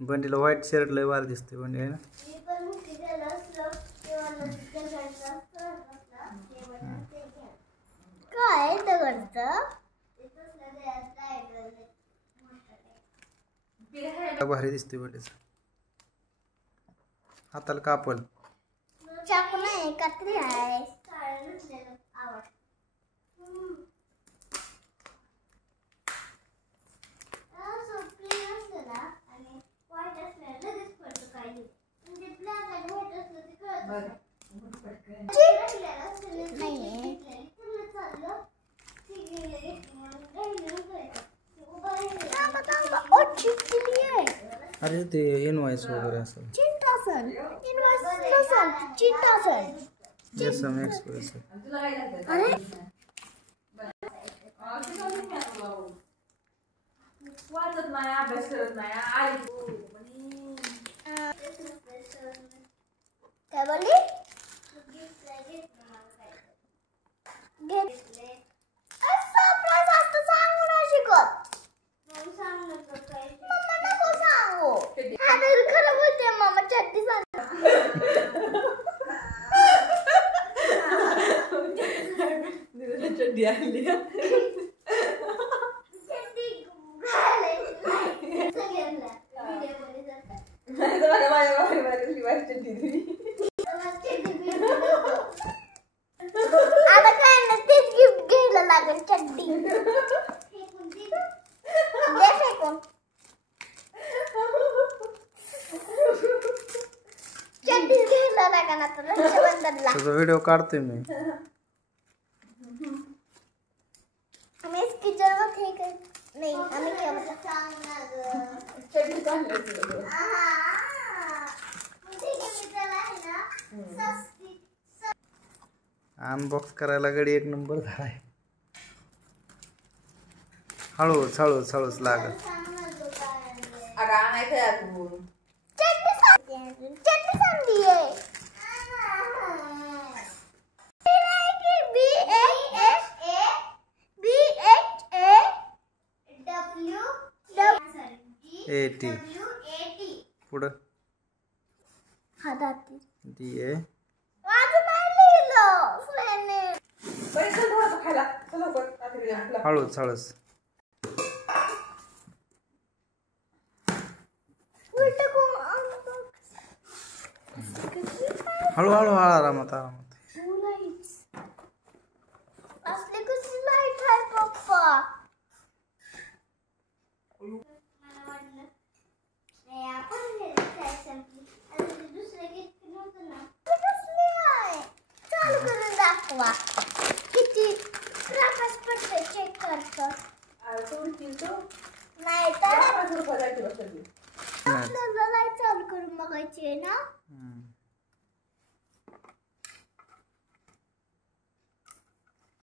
बंडीला white shirt लय वार दिसते बंडी आहे ना. काय दगडचं भारी दिसते बंडीचं. हाताला कापल चाकू नाही कत्री आहे. अरे ते इनवॉइस वगैरे असं चिंटासन इनवॉइस नसन चिंटासन एसएम एक्सप्रेस. अरे वाचत नाही अभ्यास करत नाही आई काय बोलली सरप्राईज असतं सांगू नाही शिकत. मम्मा नको सांगू. आता खरं बोलते मम्मा चड्डी सांग. चड्डी आणली आता काय ना तेच गिफ्ट घ्यायला लागेल चड्डी. दे फेकून चड्डी घ्यायला लागेल आता रक्षाबंधनला. तुझा व्हिडिओ काढतोय मी. आम्ही किचनवर हे काय नाही आम्ही केवढं चड्डी चांगली अनबॉक्स करायला गडी एक नंबर झालाय. हळूच हळूच हळूच लागत. अगं आणायचं यार तू चड्डी सांगली आहे. AT पुढं हाताती DA माझं नाही लिहिलं फ्रेंडने. पैसे थोडं खायला चला बघ हळूच हळूच हळूहळू आरामात आरामात. असली कसली लाईट आहे पप्पा. चालू करून दाखवा किती प्रकाश पडते चेक करतो. नाही तर आपल्याला लाईट चालू करून बघायची आहे ना.